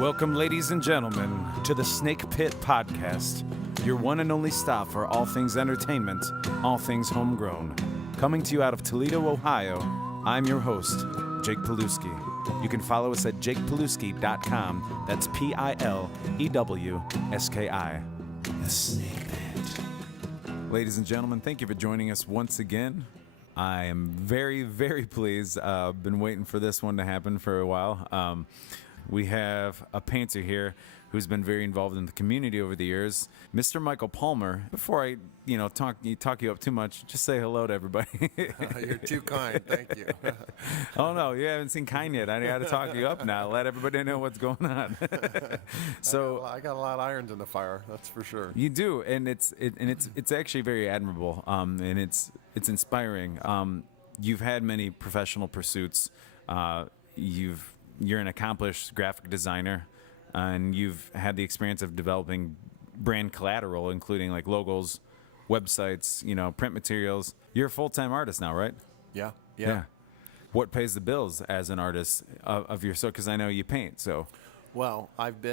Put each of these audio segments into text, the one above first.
Welcome, ladies and gentlemen, to the Snake Pit Podcast, your one and only stop for all things entertainment, all things homegrown. Coming to you out of Toledo, Ohio, I'm your host, Jake Pilewski. You can follow us at jakepilewski.com. That's Pilewski. The Snake Pit. Ladies and gentlemen, thank you for joining us once again. I am very, very pleased. I've been waiting for this one to happen for a while. We have a painter here who's been very involved in the community over the years, Mr. Michael Palmer. Before I, talk you up too much, just say hello to everybody. You're too kind. Thank you. Oh, no, you haven't seen kind yet. I got to talk you up now. Let everybody know what's going on. So I got a lot of irons in the fire. That's for sure. You do, and it's actually very admirable, and it's inspiring. You've had many professional pursuits. You're an accomplished graphic designer, and you've had the experience of developing brand collateral, including like logos, websites, print materials. You're a full-time artist now, right? Yeah. What pays the bills as an artist of your sort? Because I know you paint, so. Well, I've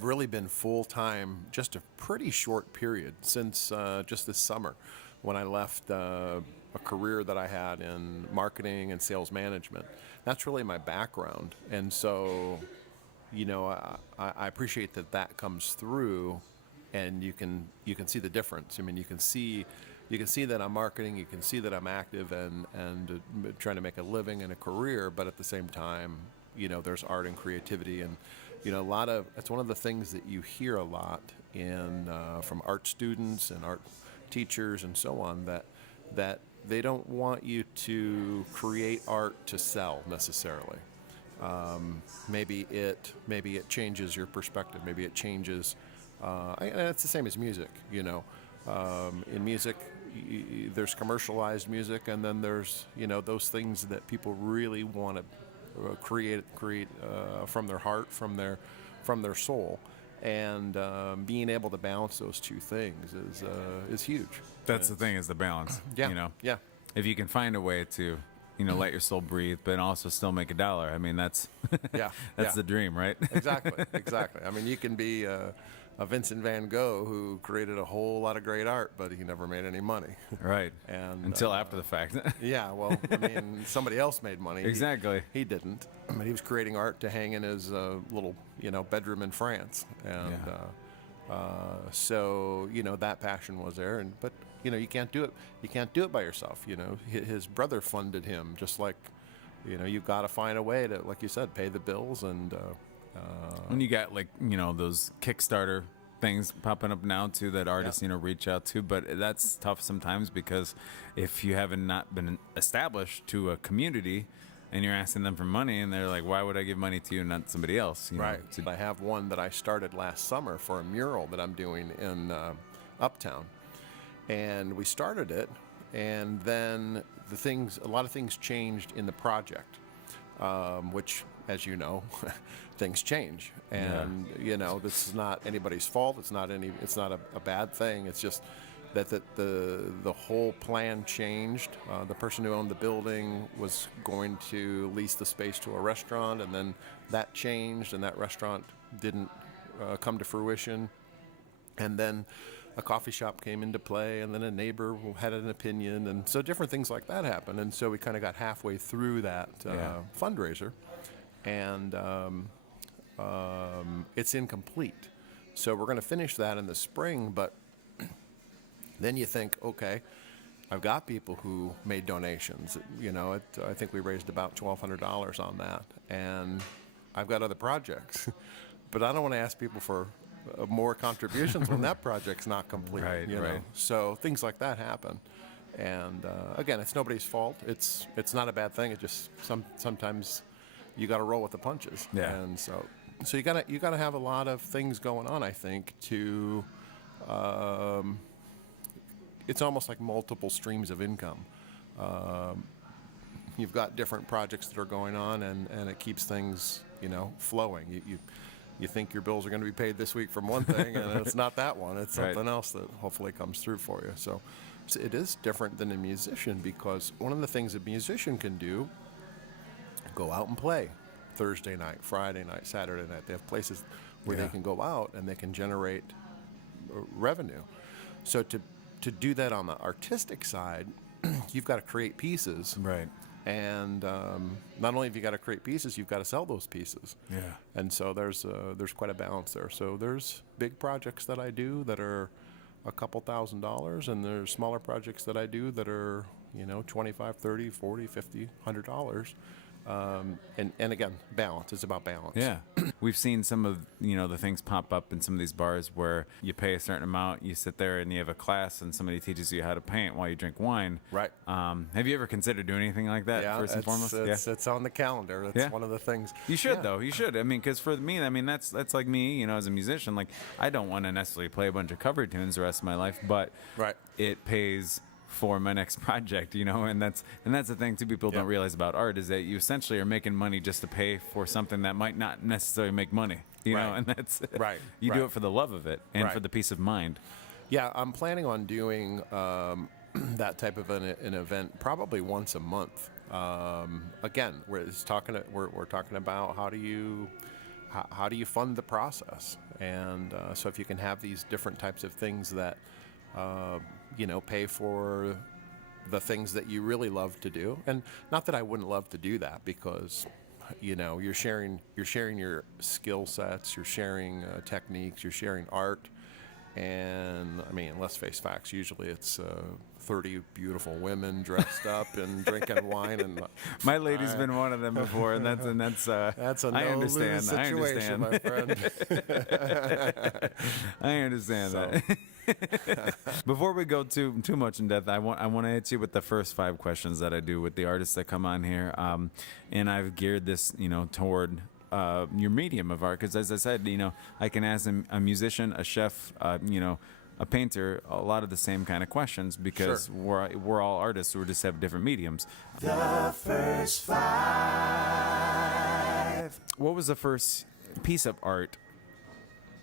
really been full-time just a pretty short period since just this summer when I left a career that I had in marketing and sales management. That's really my background. And so, I appreciate that comes through, and you can see the difference. I mean, you can see that I'm marketing, you can see that I'm active and trying to make a living and a career, but at the same time, there's art and creativity, and it's one of the things that you hear a lot in from art students and art teachers and so on, that they don't want you to create art to sell necessarily. Maybe it changes your perspective. Maybe it changes. And it's the same as music. In music, there's commercialized music, and then there's those things that people really want to create from their heart, from their soul. And being able to balance those two things is huge. That's the thing, is the balance. Yeah. If you can find a way to, let your soul breathe, but also still make a dollar. I mean, that's the dream, right? Exactly. I mean, you can be a Vincent Van Gogh who created a whole lot of great art, but he never made any money. Right. And until after the fact. Yeah. Well, I mean, somebody else made money. Exactly. He didn't. But he was creating art to hang in his little, bedroom in France, and so that passion was there. But you can't do it. You can't do it by yourself. His brother funded him, just like, you've got to find a way to, like you said, pay the bills and. When you got those Kickstarter things popping up now too that artists reach out to, but that's tough sometimes, because if you haven't not been established to a community and you're asking them for money and they're like, why would I give money to you and not somebody else? Right. I have one that I started last summer for a mural that I'm doing in Uptown, and we started it, and then a lot of things changed in the project, which, as you know, things change, and this is not anybody's fault. It's not a bad thing. It's just that the whole plan changed. The person who owned the building was going to lease the space to a restaurant, and then that changed, and that restaurant didn't come to fruition. And then a coffee shop came into play, and then a neighbor had an opinion, and so different things like that happened. And so we kind of got halfway through that fundraiser, and it's incomplete. So we're going to finish that in the spring, but then you think, okay, I've got people who made donations. I think we raised about $1,200 on that, and I've got other projects, but I don't want to ask people for more contributions when that project's not complete. Right. So things like that happen, and again, it's nobody's fault. It's not a bad thing. It just sometimes you got to roll with the punches. Yeah. And so you gotta have a lot of things going on, I think, to. It's almost like multiple streams of income. You've got different projects that are going on, and it keeps things, flowing. You think your bills are going to be paid this week from one thing, and it's not that one. It's something else that hopefully comes through for you. So it is different than a musician, because one of the things a musician can do, go out and play. Thursday night, Friday night, Saturday night. They have places where Yeah. they can go out and they can generate revenue. So to do that on the artistic side, you've got to create pieces. Right. And not only have you got to create pieces, you've got to sell those pieces. Yeah. And so there's quite a balance there. So there's big projects that I do that are a couple $1,000s, and there's smaller projects that I do that are, $25, $30, $40, $50, $100. And again, balance. It's about balance. Yeah. We've seen some of, the things pop up in some of these bars where you pay a certain amount, you sit there and you have a class and somebody teaches you how to paint while you drink wine. Right. Have you ever considered doing anything like that, first and foremost? It's on the calendar. That's one of the things. You should, though. You should. I mean, because for me, that's like me, as a musician. Like, I don't want to necessarily play a bunch of cover tunes the rest of my life, but Right. it pays for my next project, and that's the thing too people don't realize about art is that you essentially are making money just to pay for something that might not necessarily make money, know, and that's Right. you Right. do it for the love of it and for Right. the peace of mind. Yeah, I'm planning on doing that type of an event probably once a month. Again, we're talking about how do you fund the process, and so if you can have these different types of things that pay for the things that you really love to do, and not that I wouldn't love to do that because you're sharing your skill sets, you're sharing techniques, you're sharing art. And I mean, let's face facts. Usually, it's 30 beautiful women dressed up and drinking wine. And my lady's been one of them before, and that's a I understand. no-lose situation, my friend. I understand that. Before we go too much in depth, I want to hit you with the first 5 questions that I do with the artists that come on here, and I've geared this, toward your medium of art, because as I said, I can ask a musician, a chef, a painter, a lot of the same kind of questions because we're all artists. We just have different mediums. The first 5. What was the first piece of art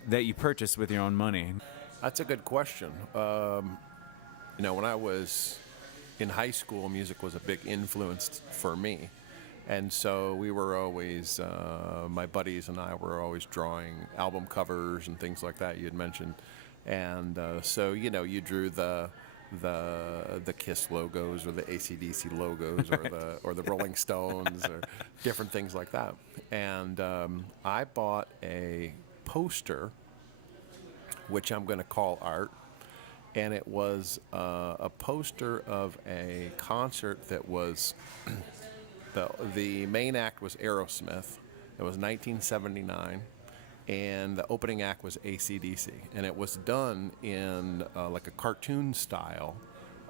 that you purchased with your own money? That's a good question. When I was in high school, music was a big influence for me. And so we were always, my buddies and I were always drawing album covers and things like that you had mentioned. And so, you drew the KISS logos or the AC/DC logos or the Rolling Stones or different things like that. And I bought a poster, which I'm going to call art. And it was a poster of a concert that was... The main act was Aerosmith. It was 1979, and the opening act was AC/DC, and it was done in like a cartoon style.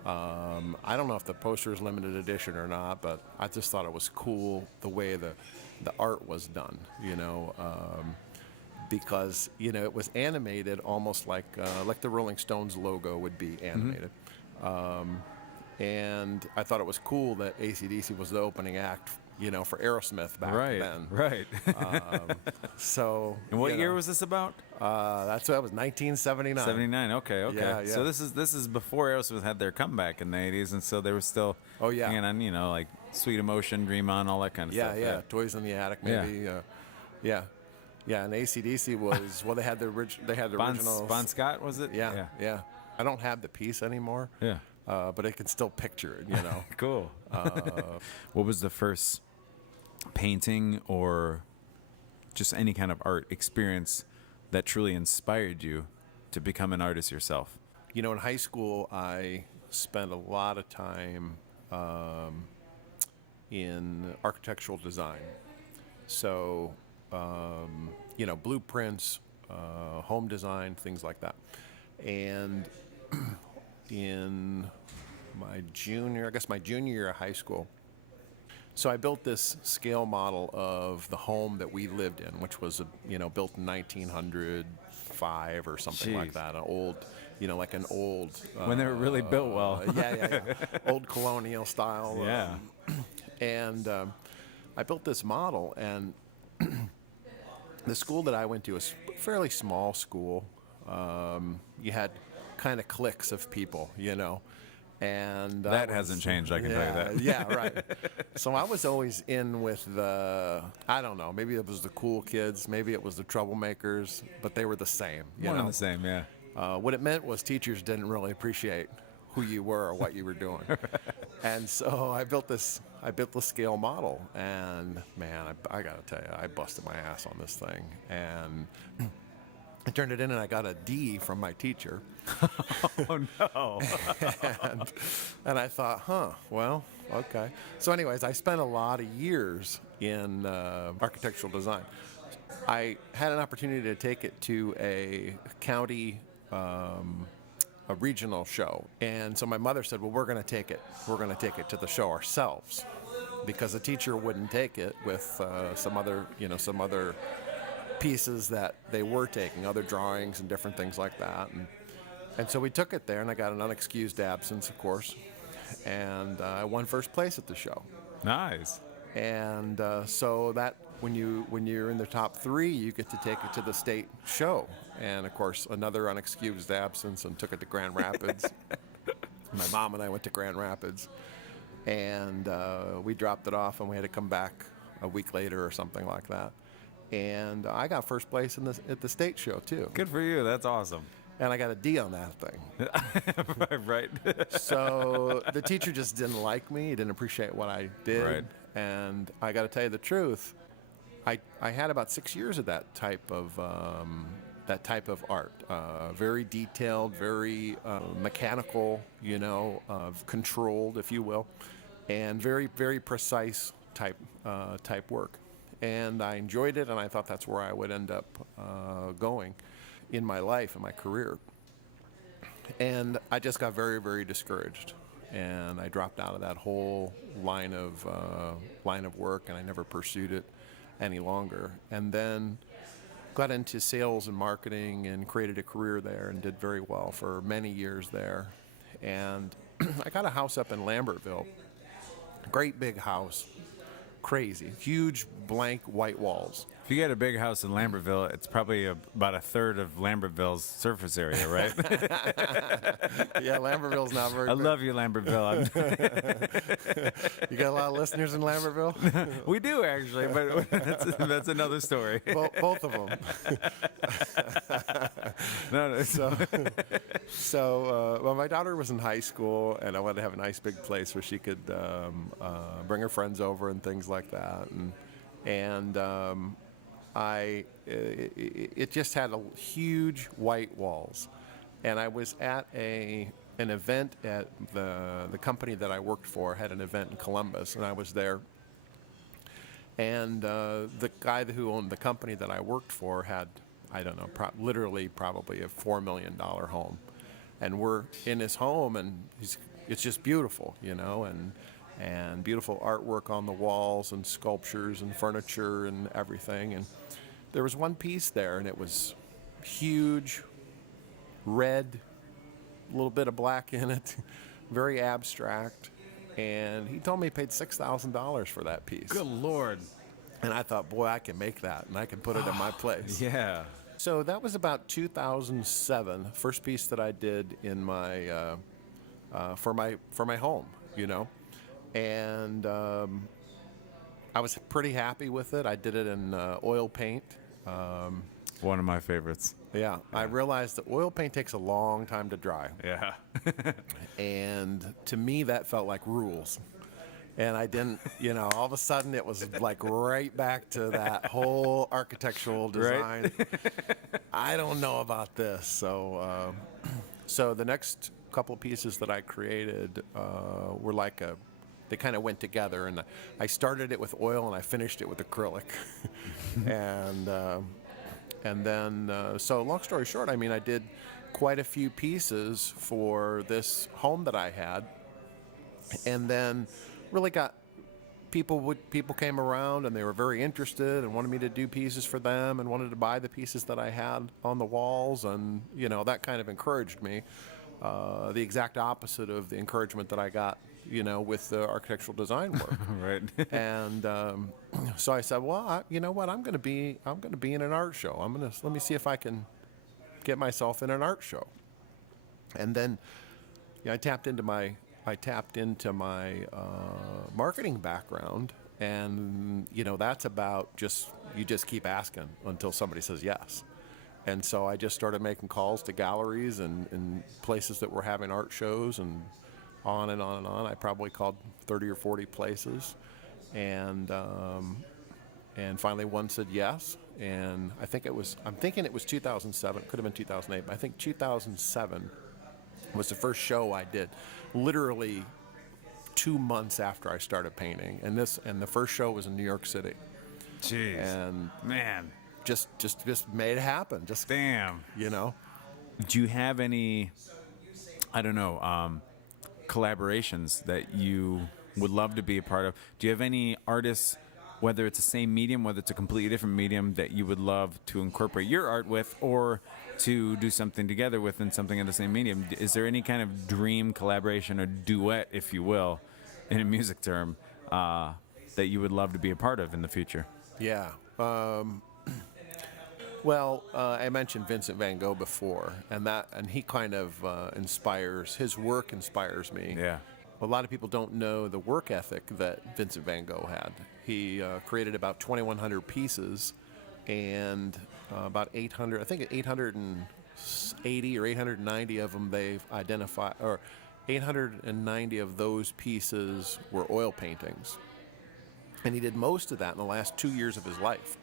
I don't know if the poster is limited edition or not, but I just thought it was cool the way the art was done, because it was animated almost like the Rolling Stones logo would be animated. And I thought it was cool that AC/DC was the opening act, for Aerosmith back then. Right. So. And what year was this about? That was 1979. 79. Okay. Yeah. So this is before Aerosmith had their comeback in the 80s, and so they were still hanging on, like Sweet Emotion, Dream On, all that kind of stuff. Yeah. Toys in the Attic, maybe. Yeah. And AC/DC was they had the original. Bon Scott, was it? Yeah. I don't have the piece anymore. Yeah. But I can still picture it, Cool. What was the first painting or just any kind of art experience that truly inspired you to become an artist yourself? In high school, I spent a lot of time in architectural design. So, blueprints, home design, things like that. And in my junior year of high school. So I built this scale model of the home that we lived in, which was, built in 1905 or something like that. An old, like an old... when they were really built well. Yeah. Old colonial style. Yeah. And I built this model, and the school that I went to was a fairly small school. You had kind of cliques of people, And That hasn't changed, I can tell you that. Yeah, right. So I was always in with the, I don't know, maybe it was the cool kids, maybe it was the troublemakers, but they were the same. One and the same, yeah. What it meant was teachers didn't really appreciate who you were or what you were doing. And so I built the scale model, and man, I got to tell you, I busted my ass on this thing. And I turned it in and I got a D from my teacher. Oh, no. and I thought, well, okay. So anyways, I spent a lot of years in architectural design. I had an opportunity to take it to a county, a regional show. And so my mother said, well, we're going to take it to the show ourselves, because the teacher wouldn't take it with some other pieces that they were taking, other drawings and different things like that. And so we took it there, and I got an unexcused absence, of course, and I won first place at the show. Nice. And so that when you're in the top 3, you get to take it to the state show. And of course, another unexcused absence, and took it to Grand Rapids. My mom and I went to Grand Rapids, and we dropped it off, and we had to come back a week later or something like that. And I got first place at the state show too. Good for you. That's awesome. And I got a D on that thing. Right. So the teacher just didn't like me. He didn't appreciate what I did. Right. And I got to tell you the truth, I had about 6 years of that type of art. Very detailed, very mechanical, controlled, if you will, and very, very precise type work. And I enjoyed it, and I thought that's where I would end up going in my life, in my career. And I just got very, very discouraged, and I dropped out of that whole line of work, and I never pursued it any longer. And then got into sales and marketing and created a career there, and did very well for many years there. And I got a house up in Lambertville, great big house. Crazy, huge blank white walls. If you get a big house in Lambertville, it's probably about a third of Lambertville's surface area, right? Yeah, Lambertville's not very I big. love you, Lambertville. You got a lot of listeners in Lambertville? We do, actually, but that's another story. Both of them. No. So well, my daughter was in high school, and I wanted to have a nice big place where she could bring her friends over and things like that. And it just had huge white walls. And I was at an event at the company that I worked for, had an event in Columbus, and I was there. And the guy who owned the company that I worked for had, I don't know, probably a $4 million home. And we're in his home, and it's just beautiful, and beautiful artwork on the walls, and sculptures and furniture and everything. And there was one piece there, and it was huge, red, a little bit of black in it, very abstract. And he told me he paid $6,000 for that piece. Good Lord. And I thought, boy, I can make that, and I can put it in my place. Yeah. So that was about 2007, first piece that I did in my for my home, and I was pretty happy with it. I did it in oil paint. One of my favorites. Yeah, I realized that oil paint takes a long time to dry. Yeah. And to me, that felt like rules. And I didn't, all of a sudden it was like right back to that whole architectural design. Right. I don't know about this. So the next couple of pieces that I created were they kind of went together. And I started it with oil and I finished it with acrylic. And then, so long story short, I did quite a few pieces for this home that I had. And then really got people came around, and they were very interested and wanted me to do pieces for them, and wanted to buy the pieces that I had on the walls, and that kind of encouraged me. The exact opposite of the encouragement that I got with the architectural design work. Right. And so I said, well, you know what, I'm going to be in an art show. Let me see if I can get myself in an art show. And then I tapped into my I tapped into my marketing background, and that's about you just keep asking until somebody says yes. And so I just started making calls to galleries and places that were having art shows, and on and on and on. I probably called 30 or 40 places, and finally one said yes. And I'm thinking it was 2007. It could have been 2008, but I think 2007 was the first show I did, literally 2 months after I started painting. And the first show was in New York City. Jeez. And man, just made it happen. Just damn. Do you have any, I don't know, collaborations that you would love to be a part of? Do you have any artists, whether it's the same medium, whether it's a completely different medium, that you would love to incorporate your art with, or to do something together with in something in the same medium? Is there any kind of dream collaboration or duet, if you will, in a music term, that you would love to be a part of in the future? Yeah. Well, I mentioned Vincent Van Gogh before, and he kind of his work inspires me. Yeah. A lot of people don't know the work ethic that Vincent Van Gogh had. He created about 2,100 pieces, and about 800, I think 880 or 890 of them they've identified, or 890 of those pieces were oil paintings. And he did most of that in the last 2 years of his life.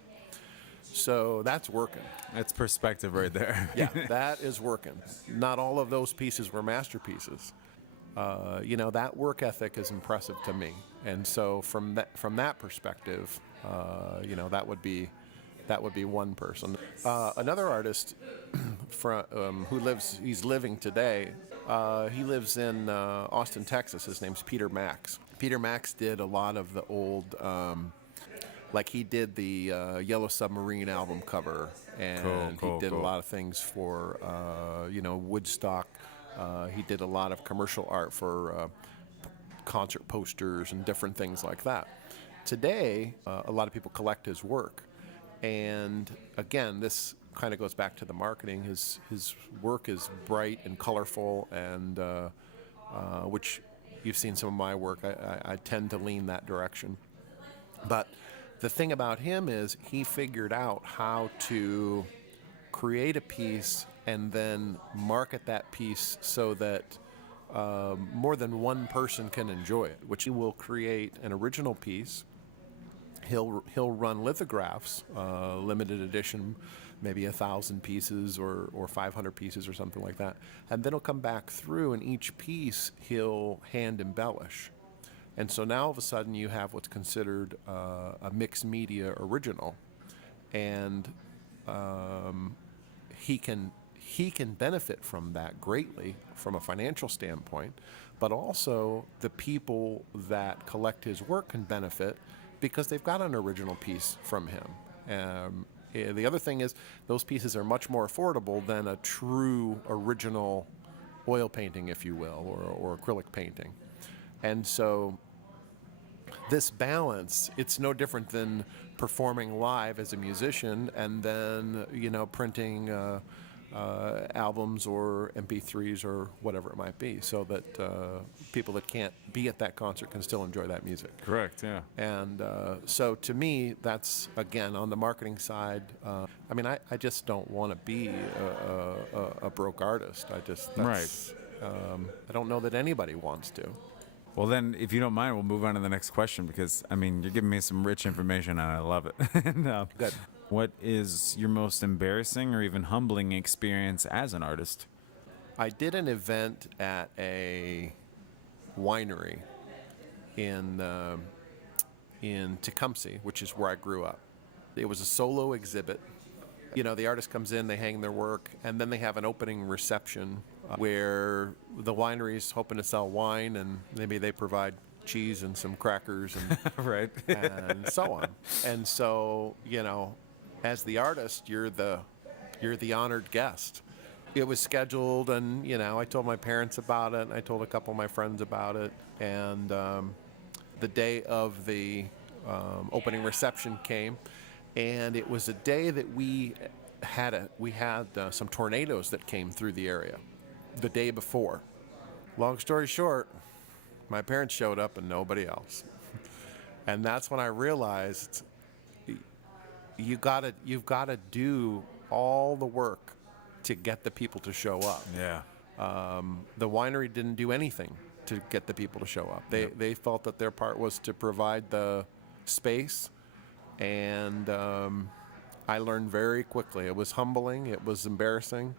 So that's working. That's perspective right there. Yeah, that is working. Not all of those pieces were masterpieces. That work ethic is impressive to me. And so from that perspective, that would be one person. Another artist he's living today. He lives in Austin, Texas. His name's Peter Max. Peter Max did a lot of the old, like he did the Yellow Submarine album cover, and he did a lot of things for, Woodstock. He did a lot of commercial art for concert posters and different things like that. Today, a lot of people collect his work. And again, this kind of goes back to the marketing. His work is bright and colorful, and which you've seen some of my work. I tend to lean that direction. But the thing about him is he figured out how to create a piece and then market that piece so that more than one person can enjoy it, which he will create an original piece. He'll run lithographs, limited edition, maybe 1,000 pieces or 500 pieces or something like that. And then he'll come back through, and each piece he'll hand embellish. And so now all of a sudden you have what's considered a mixed media original. And he can benefit from that greatly from a financial standpoint, but also the people that collect his work can benefit because they've got an original piece from him. The other thing is those pieces are much more affordable than a true original oil painting, if you will, or acrylic painting. And so this balance, it's no different than performing live as a musician and then, printing albums or MP3s or whatever it might be, so that people that can't be at that concert can still enjoy that music. Correct, yeah. And so to me, that's, again, on the marketing side, I just don't want to be a broke artist. Right. I don't know that anybody wants to. Well, then, if you don't mind, we'll move on to the next question because, you're giving me some rich information and I love it. Good. What is your most embarrassing or even humbling experience as an artist? I did an event at a winery in Tecumseh, which is where I grew up. It was a solo exhibit. The artist comes in, they hang their work, and then they have an opening reception where the winery's hoping to sell wine, and maybe they provide cheese and some crackers and right. and so on. And so, as the artist, you're the honored guest. It was scheduled, and I told my parents about it, and I told a couple of my friends about it, and the day of the opening reception came, and it was a day that we had some tornadoes that came through the area the day before. Long story short, My parents showed up and nobody else. And that's when I realized you've got to do all the work to get the people to show up. Yeah. The winery didn't do anything to get the people to show up. They felt that their part was to provide the space, and I learned very quickly. It was humbling. It was embarrassing.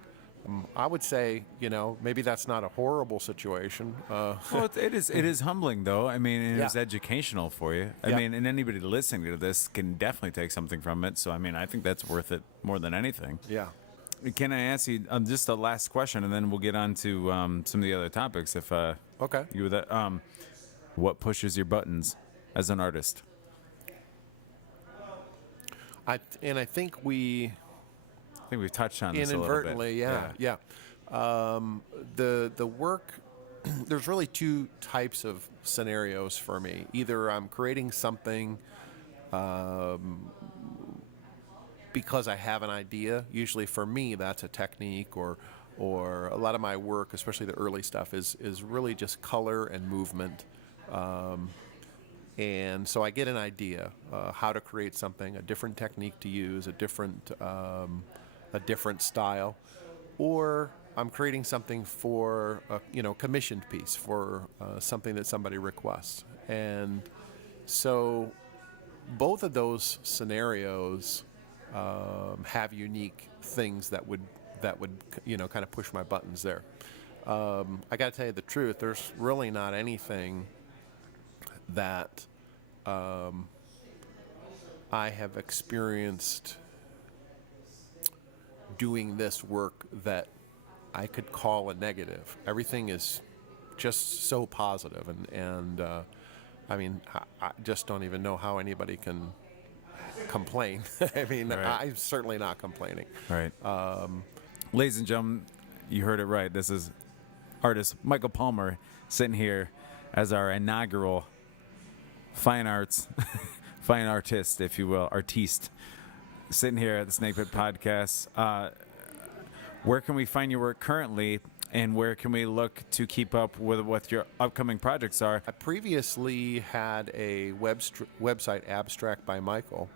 I would say, maybe that's not a horrible situation. Well, it is humbling, though. I mean, it is educational for you. I mean, and anybody listening to this can definitely take something from it. So, I mean, I think that's worth it more than anything. Yeah. Can I ask you just a last question, and then we'll get on to some of the other topics, if Okay. you with that. What pushes your buttons as an artist? I think I think we've touched on this a little bit. inadvertently, yeah. The work, there's really two types of scenarios for me. Either I'm creating something because I have an idea. Usually for me, that's a technique, or a lot of my work, especially the early stuff, is really just color and movement. And so I get an idea how to create something, a different technique to use, a different style, or I'm creating something for a commissioned piece, for something that somebody requests. And so both of those scenarios have unique things that would kind of push my buttons there. I got to tell you the truth. There's really not anything that I have experienced doing this work that I could call a negative. Everything is just so positive, and I mean, I just don't even know how anybody can complain. I mean, Right. I'm certainly not complaining. Right. Ladies and gentlemen, you heard it right. This is artist Michael Palmer sitting here as our inaugural fine artist, if you will, artiste, sitting here at the Snake Pit Podcast. Where can we find your work currently, and where can we look to keep up with what your upcoming projects are? I previously had a website, Abstract by Michael,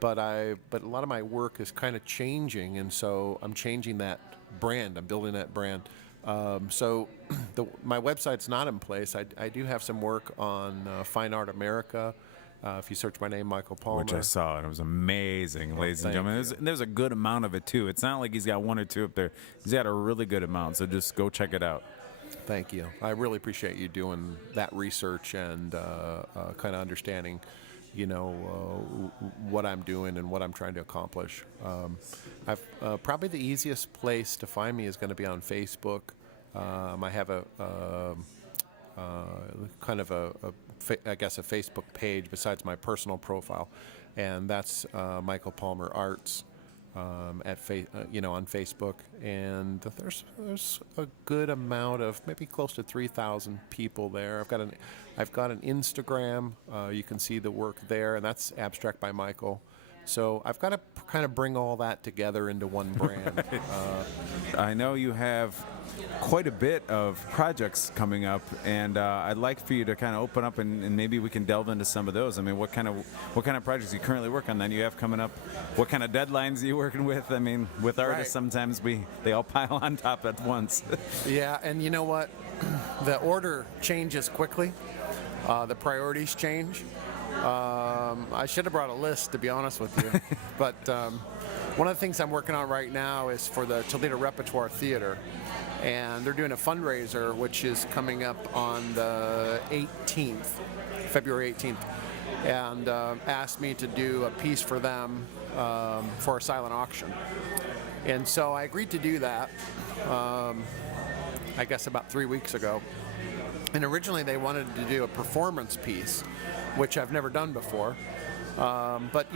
but a lot of my work is kind of changing, and so I'm changing that brand. I'm building that brand. So my website's not in place. I do have some work on Fine Art America. If you search my name, Michael Palmer. Which I saw, and it was amazing, ladies and thank gentlemen. There's a good amount of it, too. It's not like he's got one or two up there. He's got a really good amount, so just go check it out. Thank you. I really appreciate you doing that research and kind of understanding, what I'm doing and what I'm trying to accomplish. I've probably the easiest place to find me is going to be on Facebook. I have a Facebook page besides my personal profile, and that's Michael Palmer Arts on Facebook. And there's a good amount of, maybe close to 3,000 people there. I've got an Instagram. You can see the work there, and that's Abstract by Michael. So I've got to kind of bring all that together into one brand. I know you have quite a bit of projects coming up, and I'd like for you to kind of open up and maybe we can delve into some of those. I mean, what kind of projects you currently work on that you have coming up? What kind of deadlines are you working with? I mean, with artists, sometimes they all pile on top at once. Yeah, and you know what? The order changes quickly. The priorities change. I should have brought a list, to be honest with you. But one of the things I'm working on right now is for the Toledo Repertoire Theater. And they're doing a fundraiser, which is coming up on the 18th, February 18th. And asked me to do a piece for them for a silent auction. And so I agreed to do that, I guess about 3 weeks ago. And originally they wanted to do a performance piece, which I've never done before. But,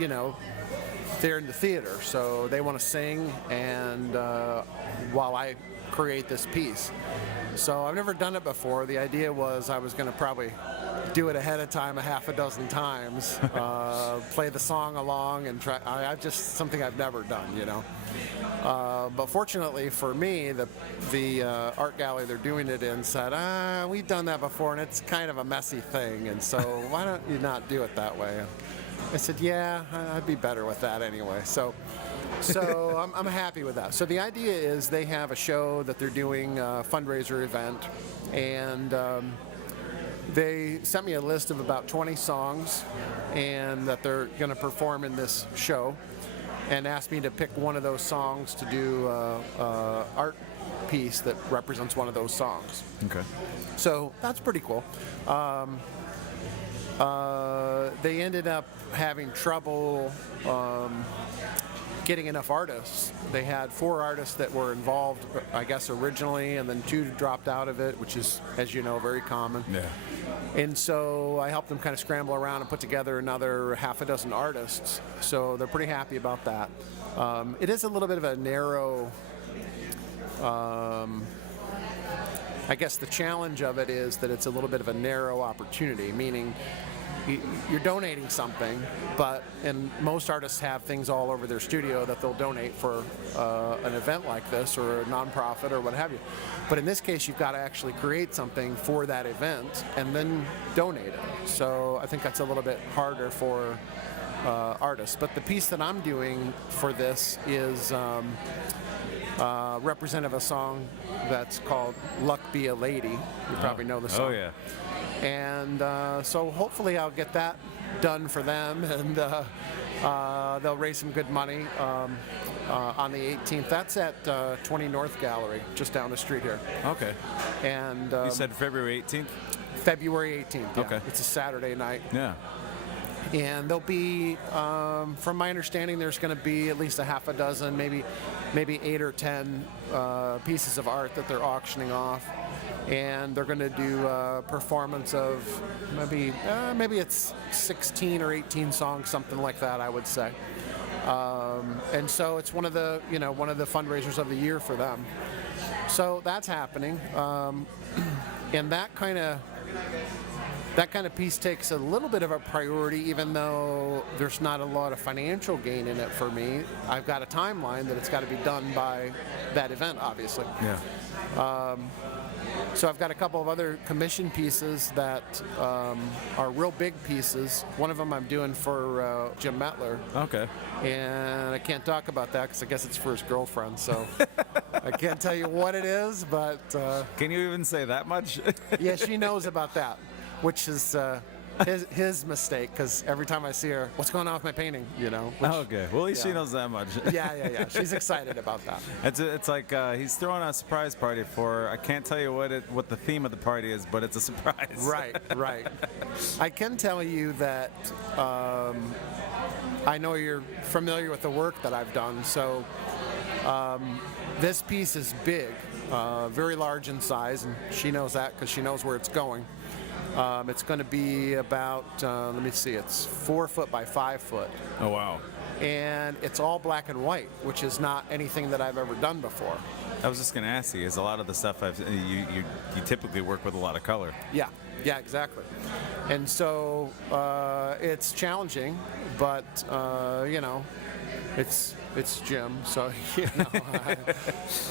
they're in the theater, so they want to sing and while I create this piece. So I've never done it before. The idea was I was going to probably do it ahead of time a half a dozen times, play the song along, and try. I just something I've never done, you know. But fortunately for me, the art gallery they're doing it in said, we've done that before, and it's kind of a messy thing, and so why don't you not do it that way? I said, yeah, I'd be better with that anyway. So I'm happy with that. So the idea is they have a show that they're doing, a fundraiser event, and they sent me a list of about 20 songs and that they're going to perform in this show, and asked me to pick one of those songs to do an art piece that represents one of those songs. Okay. So that's pretty cool. They ended up having trouble getting enough artists. They had 4 artists that were involved, I guess, originally, and then 2 dropped out of it, which is, as you know, very common. Yeah. And so I helped them kind of scramble around and put together another half a dozen artists. So they're pretty happy about that. It is a little bit of a narrow, I guess the challenge of it is that it's a little bit of a narrow opportunity, meaning you're donating something, and most artists have things all over their studio that they'll donate for an event like this or a nonprofit or what have you. But in this case, you've got to actually create something for that event and then donate it. So I think that's a little bit harder for artists. But the piece that I'm doing for this is representative of a song that's called Luck Be a Lady. You probably know the song. Oh, yeah. And so hopefully I'll get that done for them, and they'll raise some good money on the 18th. That's at 20 North Gallery, just down the street here. Okay. And You said February 18th? February 18th. Yeah. Okay. It's a Saturday night. Yeah. And there'll be, from my understanding, there's going to be at least a half a dozen, maybe 8 or 10 pieces of art that they're auctioning off. And they're going to do a performance of maybe it's 16 or 18 songs, something like that, I would say. And so it's one of the fundraisers of the year for them. So that's happening, and that kind of piece takes a little bit of a priority, even though there's not a lot of financial gain in it for me. I've got a timeline that it's got to be done by that event, obviously. Yeah. So I've got a couple of other commission pieces that are real big pieces. One of them I'm doing for Jim Metler. Okay. And I can't talk about that because I guess it's for his girlfriend. So I can't tell you what it is, but... Can you even say that much? Yeah, she knows about that, which is his mistake, because every time I see her, what's going on with my painting, you know? Which, Okay. Well, at least she knows that much. Yeah. She's excited about that. It's like he's throwing a surprise party for her. I can't tell you what the theme of the party is, but it's a surprise. Right. I can tell you that I know you're familiar with the work that I've done, so this piece is big, very large in size, and she knows that because she knows where it's going. It's going to be about, let me see, it's 4 foot by 5 foot. Oh, wow. And it's all black and white, which is not anything that I've ever done before. I was just going to ask you, is a lot of the stuff you typically work with a lot of color? Yeah, exactly. And so it's challenging, but, it's Jim, so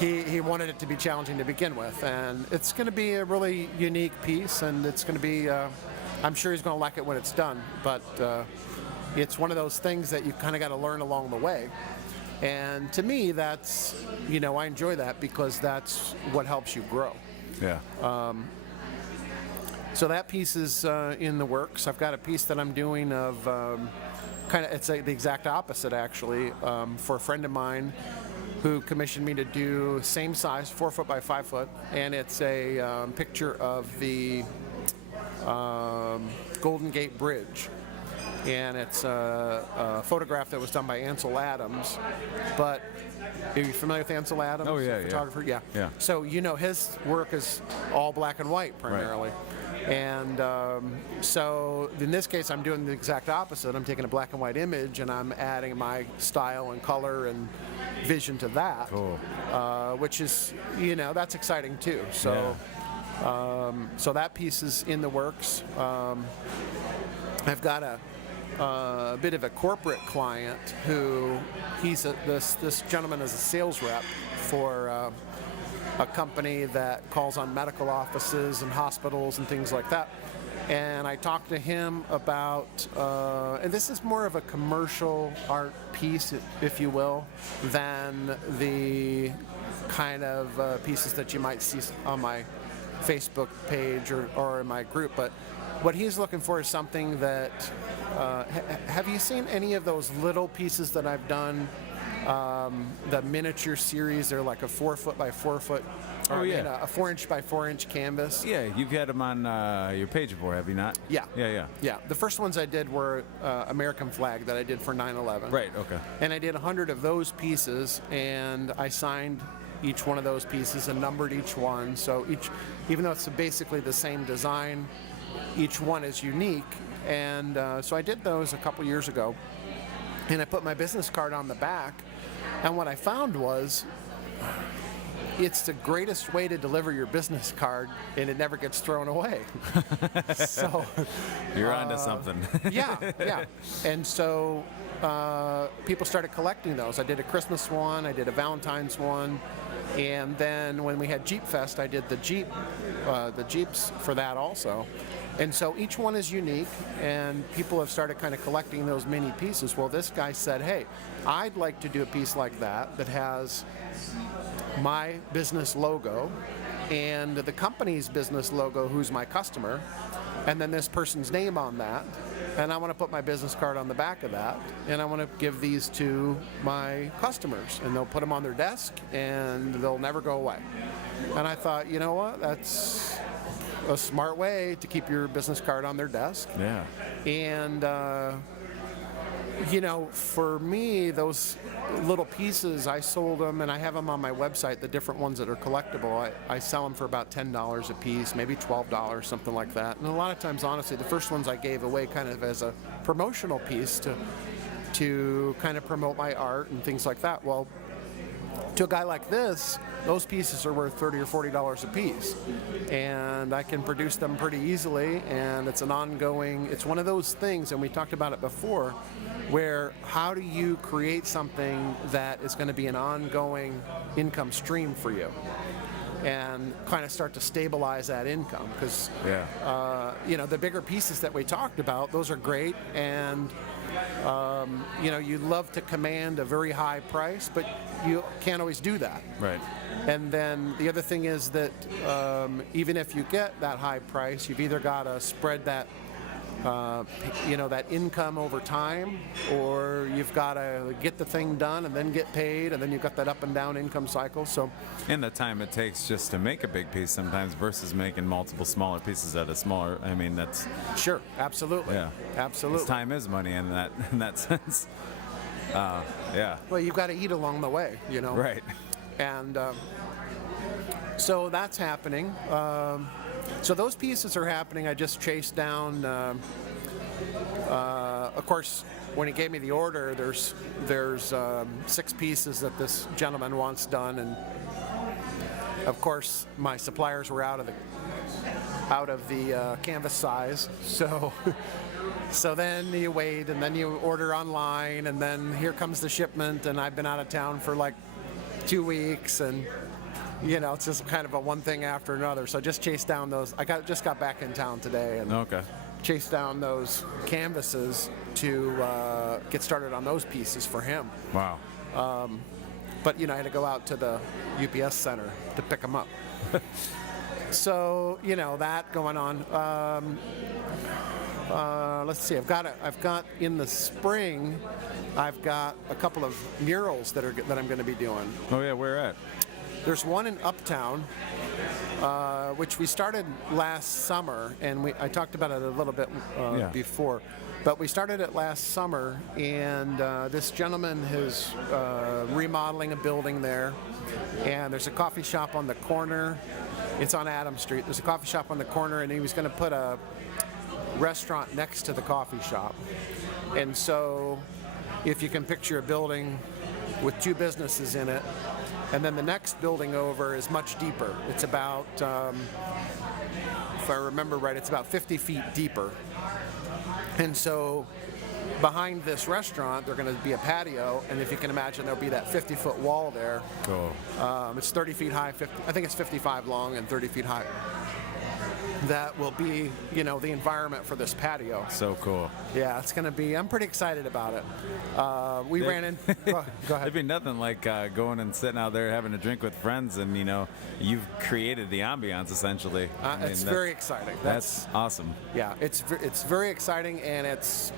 he wanted it to be challenging to begin with, and it's going to be a really unique piece, and it's going to be I'm sure he's going to like it when it's done, but it's one of those things that you kind of got to learn along the way, and to me that's I enjoy that because that's what helps you grow. Yeah. So that piece is in the works. I've got a piece that I'm doing of it's the exact opposite, actually, for a friend of mine who commissioned me to do same size, 4 foot by 5 foot, and it's a picture of the Golden Gate Bridge. And it's a photograph that was done by Ansel Adams. But are you familiar with Ansel Adams? Oh, yeah, photographer? Yeah. So his work is all black and white primarily. Right. And so in this case, I'm doing the exact opposite. I'm taking a black and white image and I'm adding my style and color and vision to that. Cool. Which is, that's exciting too. So, so that piece is in the works. I've got a bit of a corporate client who this gentleman is a sales rep for a company that calls on medical offices and hospitals and things like that. And I talked to him about, and this is more of a commercial art piece, if you will, than the kind of pieces that you might see on my Facebook page or in my group. But what he's looking for is something that, have you seen any of those little pieces that I've done? The miniature series, they're like a 4 foot by 4 foot, or a 4 inch by 4 inch canvas. Yeah, you've had them on your page before, have you not? Yeah. Yeah. The first ones I did were American flag that I did for 9/11. Right, okay. And I did 100 of those pieces, and I signed each one of those pieces and numbered each one. So even though it's basically the same design, each one is unique. And so I did those a couple years ago, and I put my business card on the back. And what I found was, it's the greatest way to deliver your business card, and it never gets thrown away. So you're onto something. Yeah. And so people started collecting those. I did a Christmas one, I did a Valentine's one, and then when we had Jeep Fest, I did the Jeeps for that also. And so each one is unique, and people have started kind of collecting those mini pieces. Well, this guy said, hey, I'd like to do a piece like that has my business logo and the company's business logo, who's my customer, and then this person's name on that. And I want to put my business card on the back of that, and I want to give these to my customers, and they'll put them on their desk, and they'll never go away. And I thought, you know what, that's a smart way to keep your business card on their desk. Yeah. And for me, those little pieces, I sold them, and I have them on my website, the different ones that are collectible. I sell them for about $10 a piece, maybe $12, something like that. And a lot of times, honestly, the first ones I gave away kind of as a promotional piece to kind of promote my art and things like that. Well, to a guy like this, those pieces are worth $30 or $40 a piece, and I can produce them pretty easily, and it's it's one of those things, and we talked about it before, where how do you create something that is going to be an ongoing income stream for you and kind of start to stabilize that income? Because the bigger pieces that we talked about, those are great, and you love to command a very high price, but you can't always do that. Right. And then the other thing is that even if you get that high price, you've either got to spread that that income over time, or you've got to get the thing done and then get paid, and then you've got that up and down income cycle. So, and the time it takes just to make a big piece sometimes versus making multiple smaller pieces at a smaller. I mean, that's sure, absolutely, yeah, absolutely. Time is money in that sense. Yeah. Well, you've got to eat along the way, Right. And so that's happening. So those pieces are happening. I just chased down, of course, when he gave me the order, there's 6 pieces that this gentleman wants done, and of course my suppliers were out of the canvas size. So then you wait, and then you order online, and then here comes the shipment, and I've been out of town for like 2 weeks, and it's just kind of a one thing after another. So I just chased down those. Just got back in town today, and chased down those canvases to get started on those pieces for him. Wow. But I had to go out to the UPS center to pick them up. So that going on. Let's see. I've got in the spring. I've got a couple of murals that I'm going to be doing. Oh yeah, where at? There's one in Uptown, which we started last summer, and I talked about it a little bit before. But we started it last summer, and this gentleman is remodeling a building there, and there's a coffee shop on the corner, It's on Adams Street. There's a coffee shop on the corner, and he was going to put a restaurant next to the coffee shop. And so if you can picture a building with two businesses in it, and then the next building over is much deeper. It's about, if I remember right, it's about 50 feet deeper. And so behind this restaurant, there's going to be a patio, and if you can imagine, there'll be that 50-foot wall there. Cool. It's 30 feet high, I think it's 55 long and 30 feet high. That will be, you know, the environment for this patio. So cool. Yeah, it's going to be, I'm pretty excited about it. We ran in, go ahead. There'd be nothing like going and sitting out there having a drink with friends, and, you know, you've created the ambiance, essentially. It's very exciting. That's awesome. Yeah, it's very exciting, and it's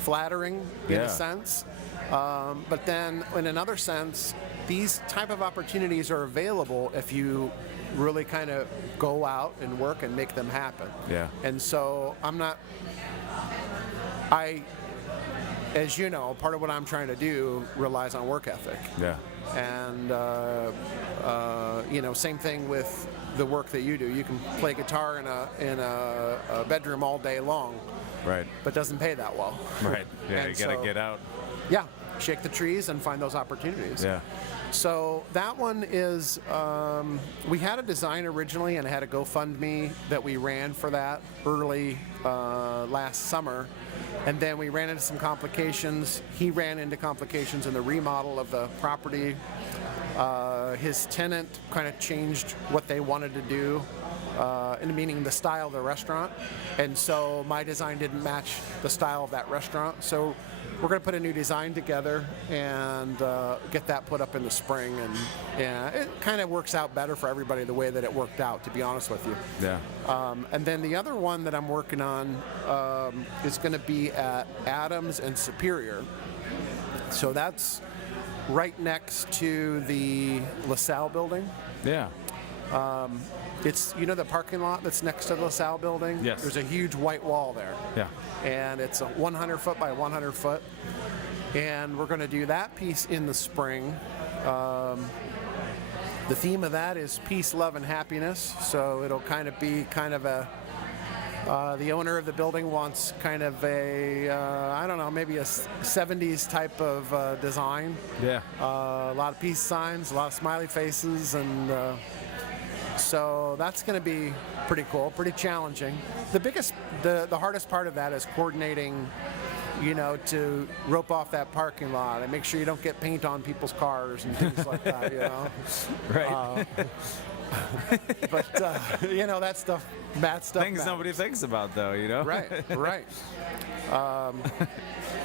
flattering in a sense. But then in another sense, these type of opportunities are available if you really kind of go out and work and make them happen. Yeah. And so as you know, part of what I'm trying to do relies on work ethic. Yeah. And, you know, same thing with the work that you do. You can play guitar in a bedroom all day long. Right. But doesn't pay that well. Right. Yeah, And you got to get out. Yeah. Shake the trees and find those opportunities. Yeah. So that one is, we had a design originally and had a GoFundMe that we ran for that early last summer. And then we ran into some complications. He ran into complications in the remodel of the property. His tenant kind of changed what they wanted to do, meaning the style of the restaurant. And so my design didn't match the style of that restaurant. So we're going to put a new design together and get that put up in the spring. And yeah, it kind of works out better for everybody the way that it worked out, to be honest with you. Yeah. And then the other one that I'm working on is going to be at Adams and Superior. So that's right next to the LaSalle building. Yeah. It's, you know, the parking lot that's next to the LaSalle building? Yes. There's a huge white wall there. Yeah. And it's a 100 foot by 100 foot. And we're going to do that piece in the spring. The theme of that is peace, love, and happiness. So it'll kind of be kind of a, the owner of the building wants kind of a, I don't know, maybe a 70s type of design. Yeah. A lot of peace signs, a lot of smiley faces, and so that's going to be pretty cool, pretty challenging. The hardest part of that is coordinating, you know, to rope off that parking lot and make sure you don't get paint on people's cars and things like that, you know. Right. But you know, that stuff Things matters. nobody thinks about, though, you know? Right.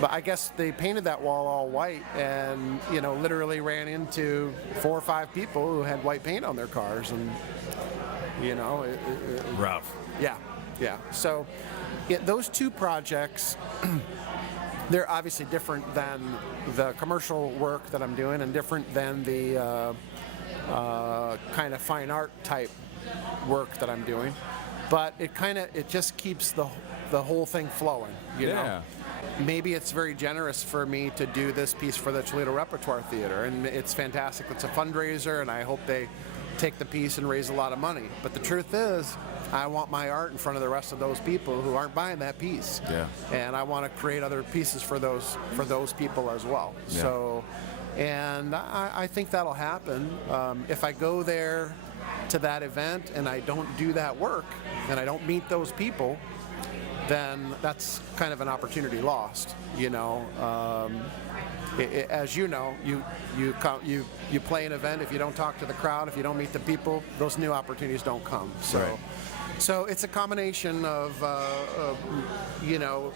But I guess they painted that wall all white and, you know, literally ran into 4 or 5 people who had white paint on their cars, and, you know, Rough. yeah. So those two projects, they're obviously different than the commercial work that I'm doing and different than the kind of fine art type work that I'm doing. But it just keeps the whole thing flowing, you know? Maybe it's very generous for me to do this piece for the Toledo Repertoire Theater, and it's fantastic. It's a fundraiser, and I hope they take the piece and raise a lot of money. But the truth is, I want my art in front of the rest of those people who aren't buying that piece. Yeah. And I want to create other pieces for those people as well. Yeah. So, and I think that'll happen. If I go there to that event and I don't do that work and I don't meet those people, then that's kind of an opportunity lost, you know. As you know, you play an event. If you don't talk to the crowd, if you don't meet the people, those new opportunities don't come. So, Right. So it's a combination of you know,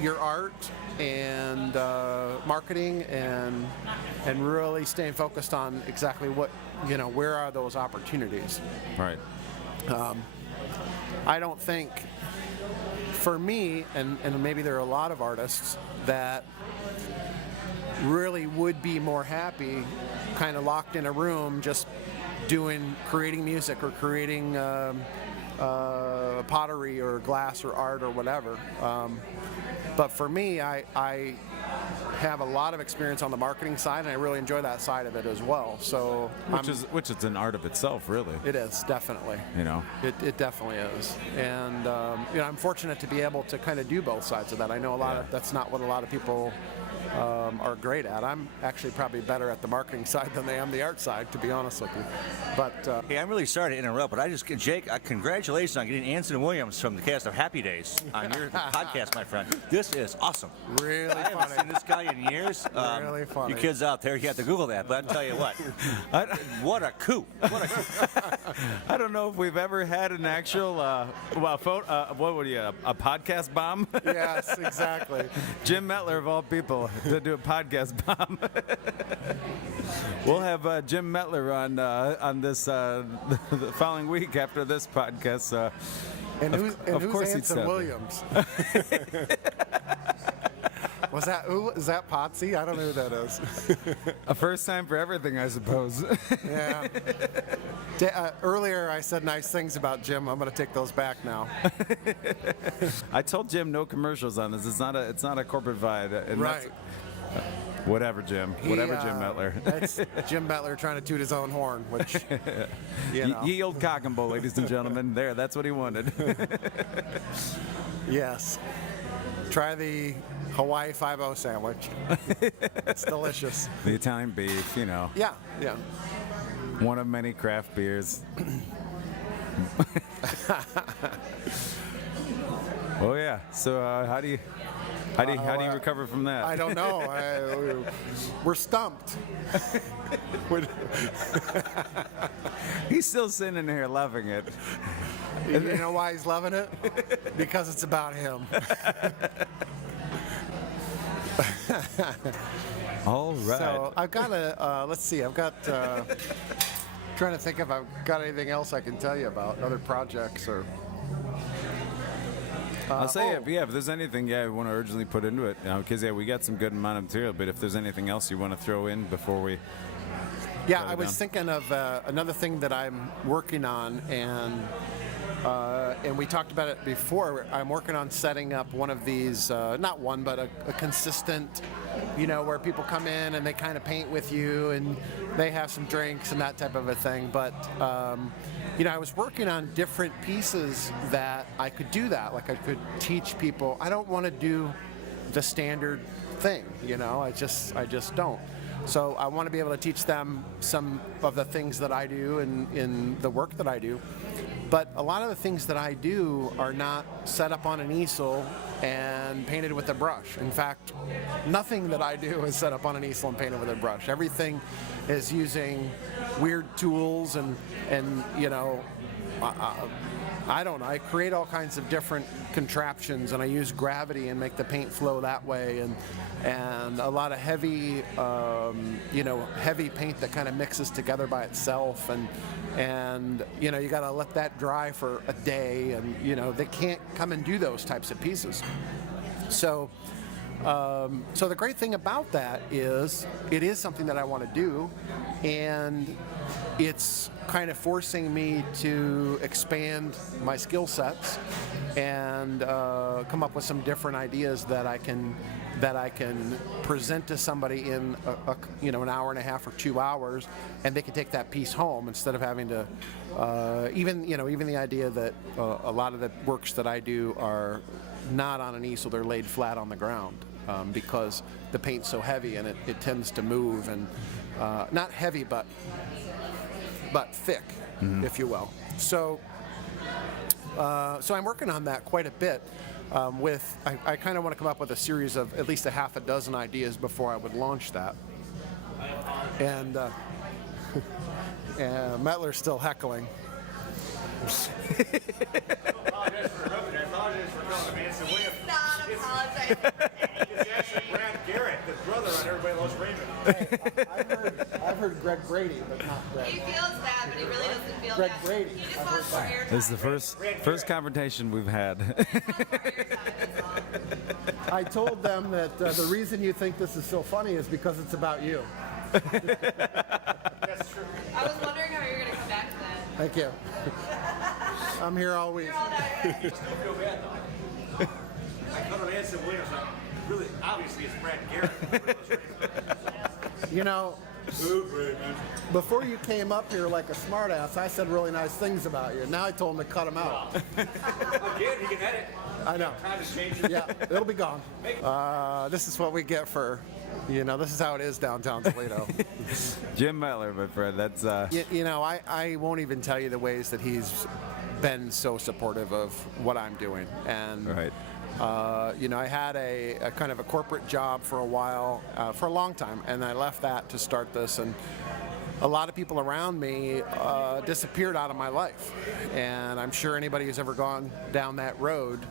your art and marketing and really staying focused on exactly what, you know, where are those opportunities. Right. I don't think, for me, and maybe there are a lot of artists that really would be more happy kind of locked in a room just creating music or creating pottery or glass or art or whatever. But for me, I have a lot of experience on the marketing side, and I really enjoy that side of it as well. So which is an art of itself, really. it is definitely. It definitely is, and I'm fortunate to be able to kind of do both sides of that. I know that's not what a lot of people are great at. I'm actually probably better at the marketing side than I am the art side, to be honest with you. But hey, I'm really sorry to interrupt, but Jake, congratulations on getting Anson Williams from the cast of Happy Days on your podcast, my friend. This is awesome. Really I haven't funny. seen this guy in years. Really funny. You kids out there, you have to Google that. But I'll tell you what, what a coup! What a coup! I don't know if we've ever had an actual a podcast bomb. Yes, exactly. Jim Metler of all people to do a podcast bomb. We'll have Jim Metler on this the following week after this podcast. And who's course he'd Anson step in. Williams? Was that who? Is that Potsy? I don't know who that is. A first time for everything, I suppose. Yeah. Earlier I said nice things about Jim. I'm going to take those back now. I told Jim no commercials on this. It's not a corporate vibe. And Right. Whatever, Jim. Whatever, Jim Metler. That's Jim Metler trying to toot his own horn, which, Ye old cock and bull, ladies and gentlemen. There, that's what he wanted. Yes. Try the Hawaii 5-0 sandwich. It's delicious. The Italian beef, Yeah. one of many craft beers. Oh yeah. So how do you recover from that? I don't know. We're stumped. He's still sitting in here loving it. You know why he's loving it? Because it's about him. All right. So I've got let's see, trying to think if I've got anything else I can tell you about, other projects or. I'll say if there's anything we want to urgently put into it, because we got some good amount of material, but if there's anything else you want to throw in before we. Yeah, I was thinking of another thing that I'm working on, and we talked about it before. I'm working on setting up one of these, not one, but a consistent, where people come in and they kind of paint with you and they have some drinks and that type of a thing. But, I was working on different pieces that I could do that. Like I could teach people. I don't want to do the standard thing, I just don't. So I want to be able to teach them some of the things that I do in the work that I do. But a lot of the things that I do are not set up on an easel and painted with a brush. In fact, nothing that I do is set up on an easel and painted with a brush. Everything is using weird tools and I don't know. I create all kinds of different contraptions, and I use gravity and make the paint flow that way, and a lot of heavy, heavy paint that kind of mixes together by itself, and you got to let that dry for a day, and they can't come and do those types of pieces. So the great thing about that is it is something that I want to do, and it's kind of forcing me to expand my skill sets and come up with some different ideas that I can present to somebody in an hour and a half or 2 hours, and they can take that piece home instead of having to even the idea that a lot of the works that I do are not on an easel, they're laid flat on the ground because the paint's so heavy and it tends to move, and not heavy but thick, if you will. So I'm working on that quite a bit. I kind of want to come up with a series of at least a half a dozen ideas before I would launch that. And Metler's still heckling. Apologize for interrupting. I apologize for calling him Anson Williams. He's not apologizing for anything. It's actually Brad Garrett, the brother on Everybody Loves Raymond. I've heard Greg Brady, but not Greg. He feels bad, but he really doesn't feel Greg bad. Brady. He just wants more airtime. This is the first confrontation we've had. He just wants more airtime, that's all. I told them that the reason you think this is so funny is because it's about you. That's true. I was wondering how you were going to come back to that. Thank you. I'm here all week. You're all night. I still feel bad though. I cut an Vincent Williams. Really, obviously, it's Brad Garrett. You know, before you came up here like a smartass, I said really nice things about you. Now I told him to cut them out. Again, you can edit. I know. Time to change it. Yeah, it'll be gone. This is what we get for, this is how it is downtown Toledo. Jim Mettler, my friend. That's I won't even tell you the ways that he's been so supportive of what I'm doing. And, right. I had a kind of a corporate job for a while, for a long time, and I left that to start this. And a lot of people around me disappeared out of my life. And I'm sure anybody who's ever gone down that road,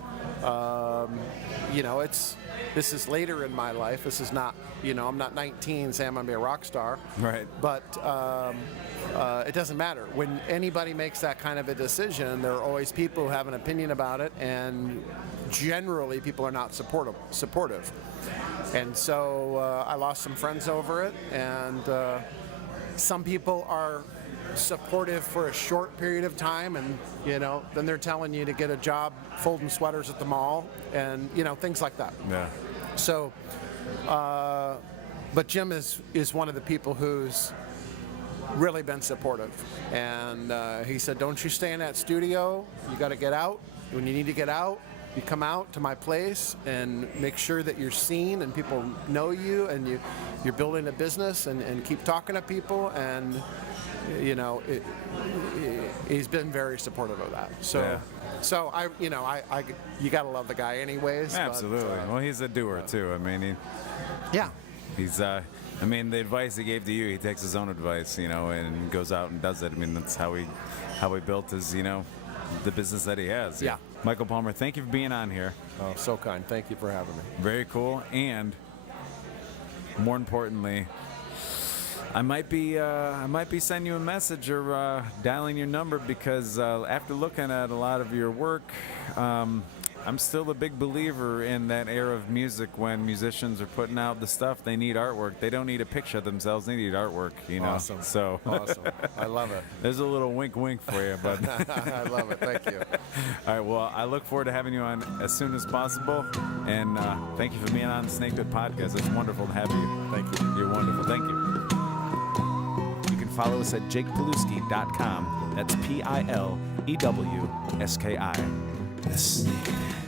this is later in my life. This is not, I'm not 19 saying I'm going to be a rock star. Right. But it doesn't matter. When anybody makes that kind of a decision, there are always people who have an opinion about it, and generally people are not supportive. And so I lost some friends over it, and some people are supportive for a short period of time, and then they're telling you to get a job folding sweaters at the mall, and things like that. Yeah. So, but Jim is one of the people who's really been supportive, and he said, "Don't you stay in that studio. You got to get out. When you need to get out, you come out to my place and make sure that you're seen and people know you, and you're building a business, and keep talking to people." And he's been very supportive of that. So, Yeah. so you gotta love the guy, anyways. Absolutely. But, Well, he's a doer too. I mean, yeah. he's. The advice he gave to you, he takes his own advice, and goes out and does it. I mean, that's how he built his, the business that he has. Yeah. Michael Palmer, thank you for being on here. Oh, so kind. Thank you for having me. Very cool. And more importantly, I might be sending you a message or dialing your number, because after looking at a lot of your work, I'm still a big believer in that era of music when musicians are putting out the stuff. They need artwork. They don't need a picture of themselves. They need artwork. Awesome. So Awesome. I love it. there's a little wink, for you, but. I love it. Thank you. All right. Well, I look forward to having you on as soon as possible, and thank you for being on the Snakehood Podcast. It's wonderful to have you. Thank you. You're wonderful. Thank you. Follow us at jakepilewski.com. That's Pilewski. The Snake Man.